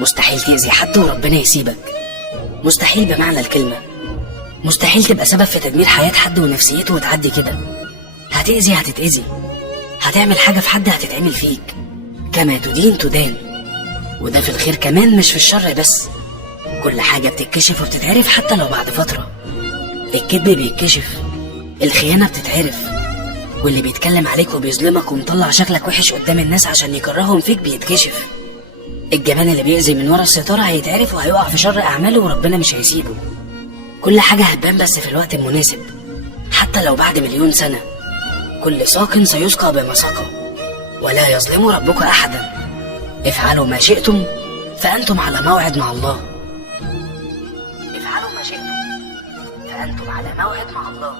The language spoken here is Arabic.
مستحيل تأذي حد وربنا يسيبك. مستحيل بمعنى الكلمة. مستحيل تبقى سبب في تدمير حياة حد ونفسيته وتعدي كده. هتأذي هتتأذي، هتعمل حاجة في حد هتتعمل فيك. كما تدين تدان. وده في الخير كمان مش في الشر بس. كل حاجة بتتكشف وبتتعرف حتى لو بعد فترة. الكذب بيتكشف، الخيانة بتتعرف، واللي بيتكلم عليك وبيظلمك ومطلع شكلك وحش قدام الناس عشان يكرههم فيك بيتكشف. الجبان اللي بيأذي من ورا الستارة هيتعرف وهيقع في شر أعماله وربنا مش هيسيبه. كل حاجة هتبان بس في الوقت المناسب، حتى لو بعد 1,000,000 سنة. كل ساق سيسقى بما سقى، ولا يظلم ربك أحدا. افعلوا ما شئتم فأنتم على موعد مع الله. افعلوا ما شئتم فأنتم على موعد مع الله.